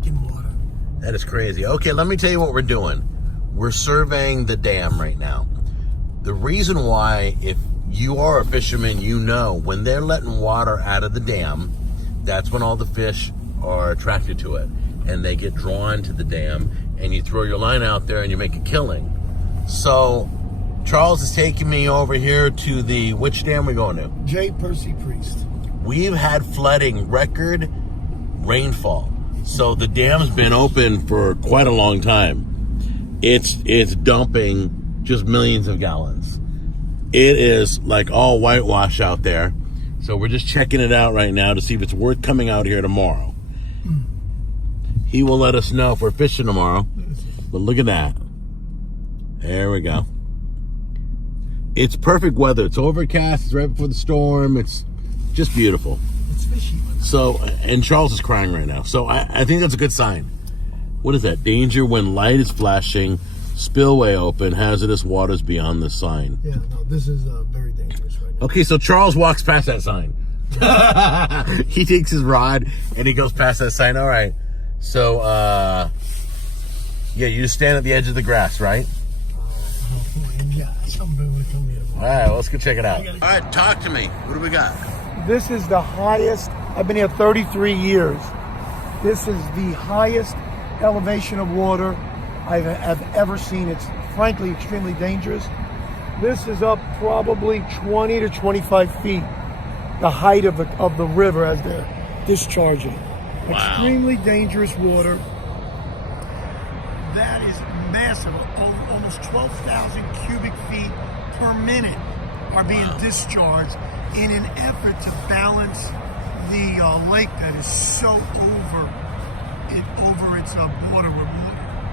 taking water. That is crazy. Okay, let me tell you what we're doing. We're surveying the dam right now. The reason why, if you are a fisherman, you know when they're letting water out of the dam, that's when all the fish are attracted to it and they get drawn to the dam, and you throw your line out there and you make a killing. So Charles is taking me over here to the, which dam we going to? J. Percy Priest. We've had flooding, record rainfall. So the dam's been open for quite a long time. It's dumping just millions of gallons. It is like all whitewash out there. So we're just checking it out right now to see if it's worth coming out here tomorrow. He will let us know if we're fishing tomorrow. But look at that. There we go. It's perfect weather. It's overcast. It's right before the storm. It's just beautiful. It's fishy. So, and Charles is crying right now. So I think that's a good sign. What is that? Danger when light is flashing, spillway open, hazardous waters beyond the sign. Yeah, no, this is very dangerous right now. Okay, so Charles walks past that sign. He takes his rod and he goes past that sign. All right. So, yeah, you just stand at the edge of the grass, right? Yeah, somebody will come here. All right, well, let's go check it out. All right, talk to me. What do we got? This is the highest, I've been here 33 years. This is the highest elevation of water I've ever seen. It's frankly extremely dangerous. This is up probably 20 to 25 feet, the height of the river as they're discharging. Wow. Extremely dangerous water. That is massive. Almost 12,000 cubic feet per minute are being discharged in an effort to balance the lake that is so over its border.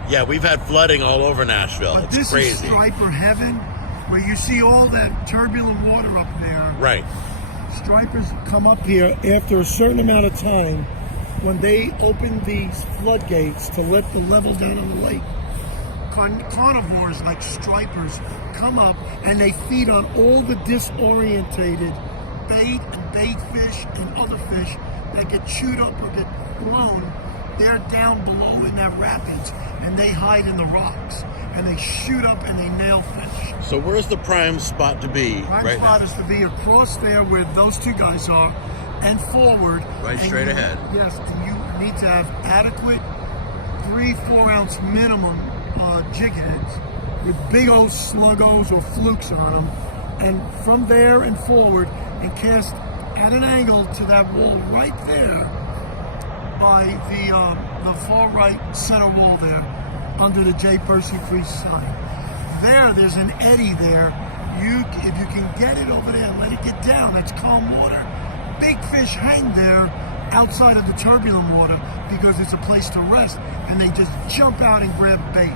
Yeah, we've had flooding all over Nashville. But it's this crazy. is Striper heaven, where you see all that turbulent water up there. Right. Stripers come up here after a certain amount of time when they open these floodgates to let the level down on the lake. Carnivores like stripers come up and they feed on all the disorientated bait and bait fish and other fish that get chewed up or get thrown. They're down below in that rapids and they hide in the rocks and they shoot up and they nail fish. So where's the prime spot to be Prime spot is to be across there where those two guys are and forward. Right, straight ahead. Yes, and you need to have adequate 3-4 ounce minimum jig heads with big old sluggos or flukes on them, and from there and forward and cast at an angle to that wall right there by the far right center wall there under the J. Percy Priest sign. There's an eddy there. If you can get it over there and let it get down, that's calm water. Big fish hang there outside of the turbulent water because it's a place to rest, and they just jump out and grab bait.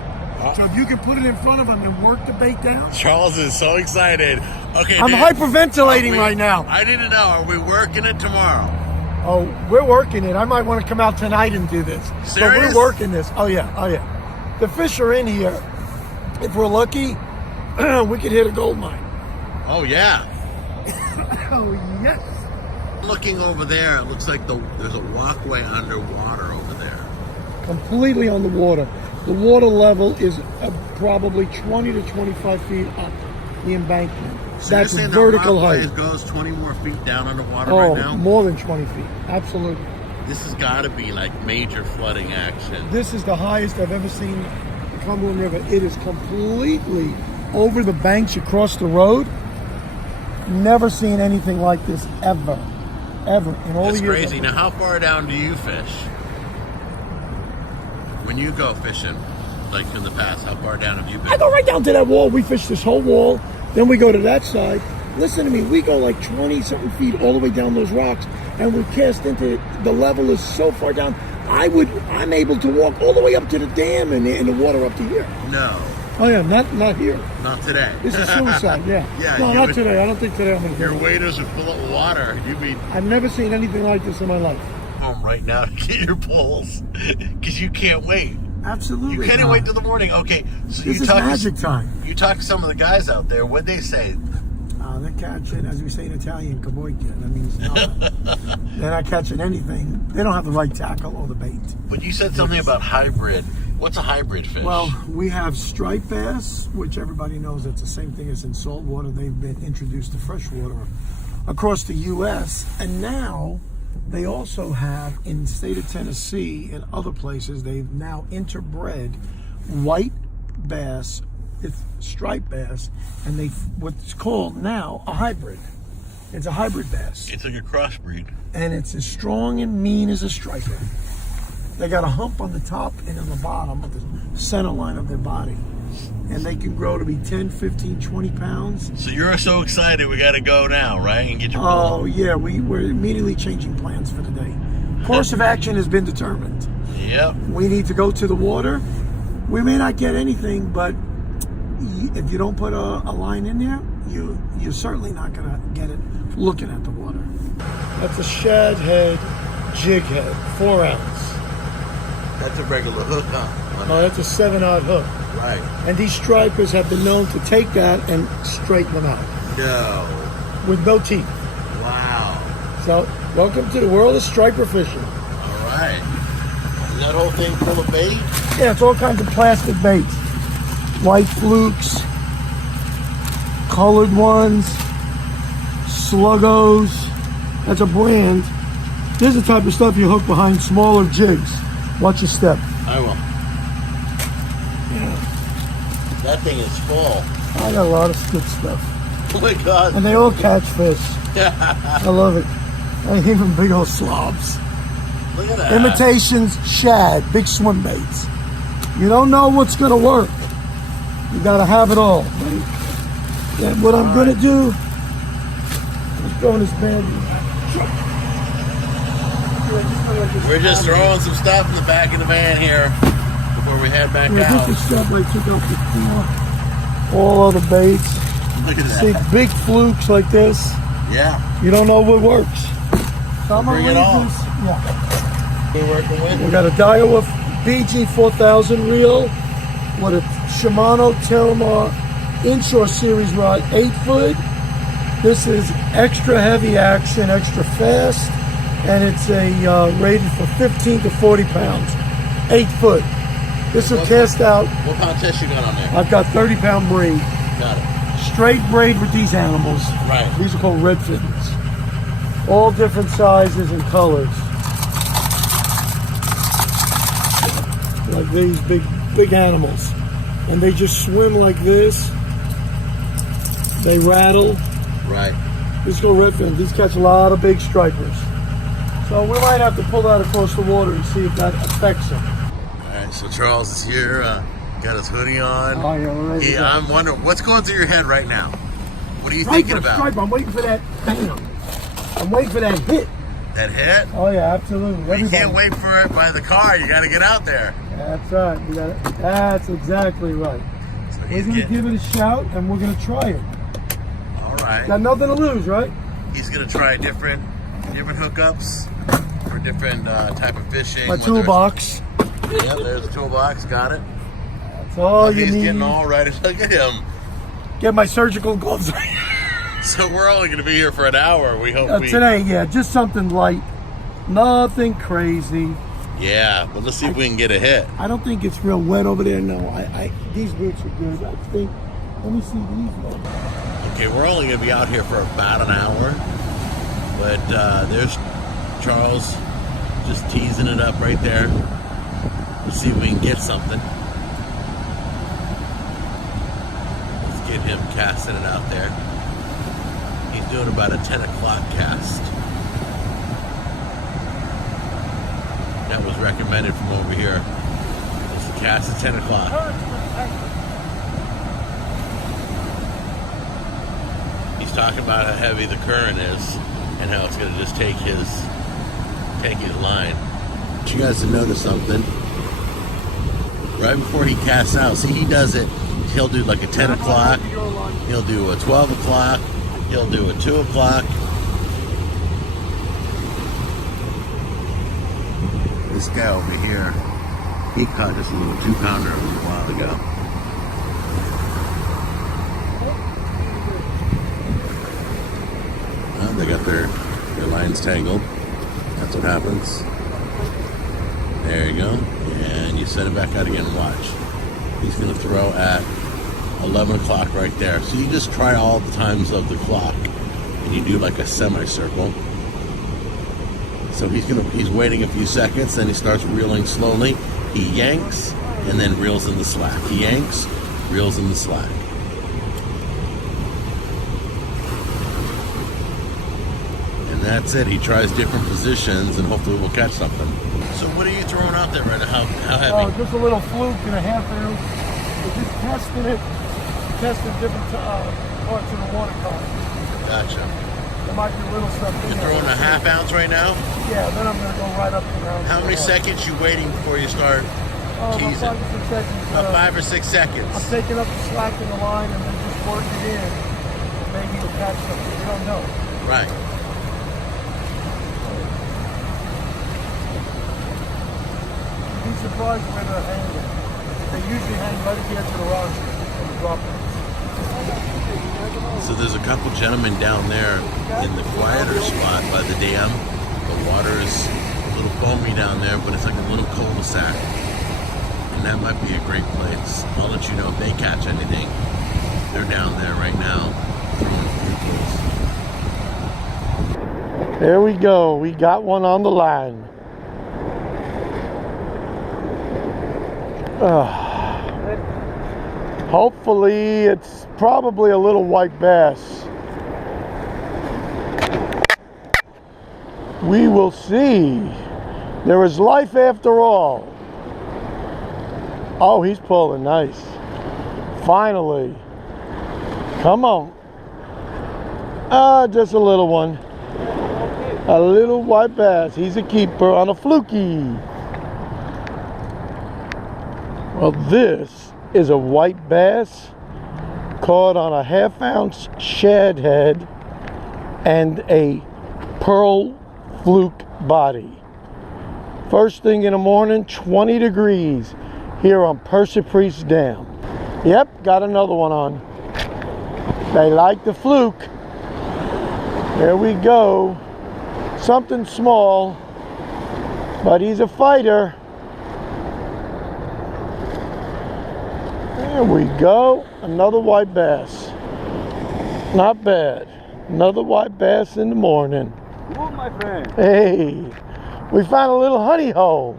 So if you can put it in front of them and work the bait down. Charles is so excited. Okay, I'm hyperventilating right now. I didn't know. Are we working it tomorrow? Oh, we're working it. I might want to come out tonight and do this. Serious? But we're working this. Oh yeah. The fish are in here. If we're lucky, we could hit a gold mine. Oh yeah. Oh yes. Looking over there, it looks like there's a walkway underwater over there. Completely on the water. The water level is probably 20 to 25 feet up the embankment. So that's you're saying vertical the walkway height. goes 20 more feet down underwater Oh, right now? more than 20 feet. Absolutely. This has got to be like major flooding action. This is the highest I've ever seen the Cumberland River. It is completely over the banks across the road. Never seen anything like this ever. Ever. In all That's the years. crazy. Now, how far down do you fish? When you go fishing, like in the past, how far down have you been? I go right down to that wall. We fish this whole wall. Then we go to that side. Listen to me. We go like 20-something feet all the way down those rocks, and we cast into it. The level is so far down. I'm able to walk all the way up to the dam and the water up to here. No. Oh yeah, not here. Not today. This is suicide. Yeah. Yeah. No, not today. I don't think today I'm gonna. Your waders are full of water. You mean? I've never seen anything like this in my life. Home right now to get your poles because you can't wait. Absolutely. You can't wait till the morning. Okay, so This is magic time. You talked to some of the guys out there. What'd they say? they're catching, as we say in Italian, cavoita. That means nothing. They're not catching anything. They don't have the right tackle or the bait. But you said something about hybrid. What's a hybrid fish? Well, we have striped bass, which everybody knows that's the same thing as in saltwater. They've been introduced to freshwater across the U.S. And now they also have, in the state of Tennessee and other places, they've now interbred white bass with striped bass, and they what's called now a hybrid. It's a hybrid bass. It's like a crossbreed. And it's as strong and mean as a striper. They got a hump on the top and on the bottom of the center line of their body. And they can grow to be 10, 15, 20 pounds. So you're so excited we got to go now, right? And get your Oh, yeah. We're immediately changing plans for the day. Course of action has been determined. Yep. We need to go to the water. We may not get anything, but if you don't put a line in there, you're certainly not going to get it looking at the water. That's a shad head, jig head, 4 ounce. That's a regular hook, huh? Oh, that's a 7-odd hook. Right. And these stripers have been known to take that and straighten them out. No. With no teeth. Wow. So, welcome to the world of striper fishing. All right. Is that whole thing full of bait? Yeah, it's all kinds of plastic baits. White flukes, colored ones, sluggos. That's a brand. This is the type of stuff you hook behind smaller jigs. Watch your step. I will. Yeah. That thing is full. I got a lot of good stuff. Oh my God. And they all catch fish. I love it. And even big old slobs. Look at that. Imitations, shad, big swim baits. You don't know what's going to work. You got to have it all. Right? And what I'm going to do is throw this band. We're just throwing some stuff in the back of the van here before we head back out. This is stuff I took out before. All other baits. Look at See, that. big flukes like this. Yeah. You don't know what works. So I'm Bring it on. Yeah. We're working with We it. got a Daiwa BG 4000 reel with a Shimano Telmar Inshore Series rod, 8-foot. This is extra heavy action, extra fast, and it's a rated for 15 to 40 pounds, 8-foot. This will cast out. What pound test you got on there? I've got 30-pound braid, Got it. straight braid with these animals. Right. These are called redfins. All different sizes and colors. Like these big animals. And they just swim like this. They rattle. Right. These go redfin. These catch a lot of big stripers. So we might have to pull that across the water and see if that affects them. All right. So Charles is here. Got his hoodie on. Oh, yeah, we're ready to go. I'm wondering what's going through your head right now. What are you Striper, thinking about? striper. I'm waiting for that. Bam. I'm waiting for that hit. That hit? Oh yeah, absolutely. You can't wait for it by the car. You got to get out there. That's right. That's exactly right. So We're he's going to getting. give it a shout, and we're going to try it. All right. Got nothing to lose, right? He's gonna try different hookups for different type of fishing. My toolbox. Yeah, there's the toolbox. Got it. That's all you He's need. getting all ready. Look at him. Get my surgical gloves. So we're only gonna be here for an hour. We hope Today, yeah, just something light. Nothing crazy. Yeah, but let's see if we can get a hit. I don't think it's real wet over there. No, these boots are good. I think. Let me see these ones. Okay, we're only gonna be out here for about an hour, but there's Charles just teasing it up right there. Let's see if we can get something. Let's get him casting it out there. He's doing about a 10 o'clock cast. That was recommended from over here. It's the cast at 10 o'clock. He's talking about how heavy the current is and how it's going to just take his line. I want you guys to notice something. Right before he casts out, see, he does it. He'll do like a 10 o'clock. He'll do a 12 o'clock. He'll do a 2 o'clock. This guy over here, he caught just a little 2-pounder a little while ago. line's tangled. That's what happens. There you go. And you set it back out again and watch. He's going to throw at 11 o'clock right there. So you just try all the times of the clock. And you do like a semicircle. So he's waiting a few seconds, then he starts reeling slowly. He yanks and then reels in the slack. He yanks, reels in the slack. And that's it. He tries different positions and hopefully we'll catch something. So what are you throwing out there right now? How heavy? Oh, just a little fluke and a half ounce. We're just testing it, testing different parts of the water column. Gotcha. There might be a little stuff in You're there. throwing a half ounce right now? Yeah, then I'm going to go right up to the ounce. How many seconds you waiting before you start teasing? About 5 or 6 seconds. About 5 or 6 seconds. I'm taking up the slack in the line and then just working it in. Maybe you'll catch something. You don't know. Right. You'd be surprised where they're hanging. They usually hang right at the edge of the rocks and the drop it. So there's a couple gentlemen down there in the quieter spot by the dam. The water is a little foamy down there, but it's like a little cul-de-sac. And that might be a great place. I'll let you know if they catch anything. They're down there right now throwing free pools. There we go. We got one on the line. Hopefully it's probably a little white bass. We will see. There is life after all. Oh, he's pulling nice. Finally. Come on. Just a little one. A little white bass. He's a keeper on a fluky. Well, this is a white bass caught on a half-ounce shad head and a pearl fluke body. First thing in the morning, 20 degrees here on Percy Dam. Yep, got another one on. They like the fluke. There we go. Something small, but he's a fighter. There we go. Another white bass. Not bad. Another white bass in the morning. Good, my friend. Hey, we found a little honey hole.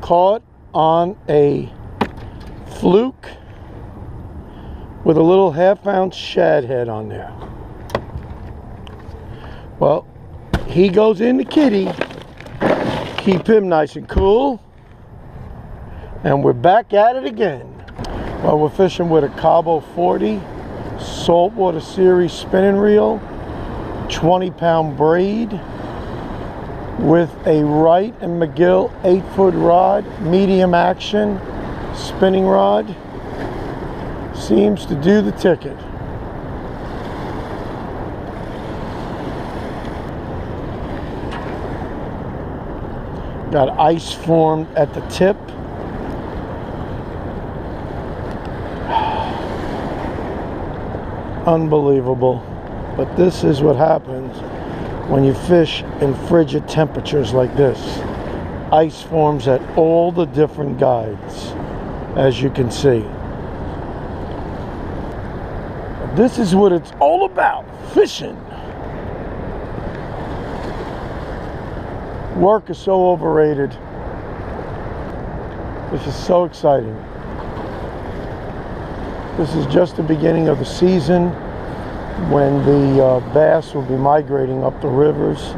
Caught on a fluke with a little half-ounce shad head on there. Well, he goes in the kitty. Keep him nice and cool. And we're back at it again. Well, we're fishing with a Cabo 40 saltwater series spinning reel, 20-pound braid with a Wright and McGill 8-foot rod, medium action spinning rod. Seems to do the ticket. Got ice formed at the tip. Unbelievable. But this is what happens when you fish in frigid temperatures like this. Ice forms at all the different guides, as you can see. This is what it's all about, fishing. Work is so overrated. This is so exciting. This is just the beginning of the season when the bass will be migrating up the rivers.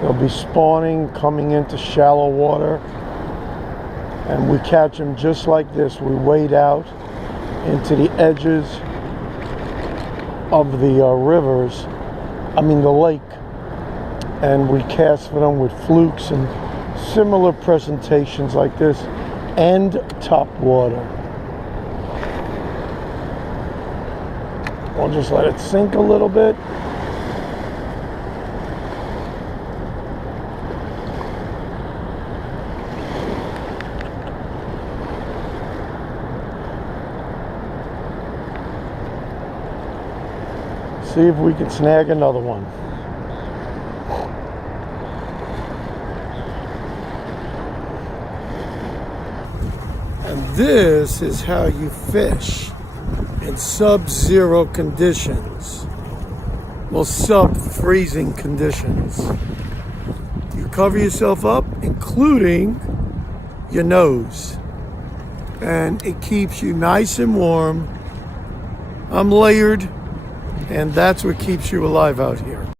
They'll be spawning, coming into shallow water, and we catch them just like this. We wade out into the edges of the rivers, the lake, and we cast for them with flukes and similar presentations like this, and top water. We'll just let it sink a little bit. see if we can snag another one. And this is how you fish in sub-zero conditions. Well, sub-freezing conditions. You cover yourself up, including your nose. And it keeps you nice and warm. I'm layered, and that's what keeps you alive out here.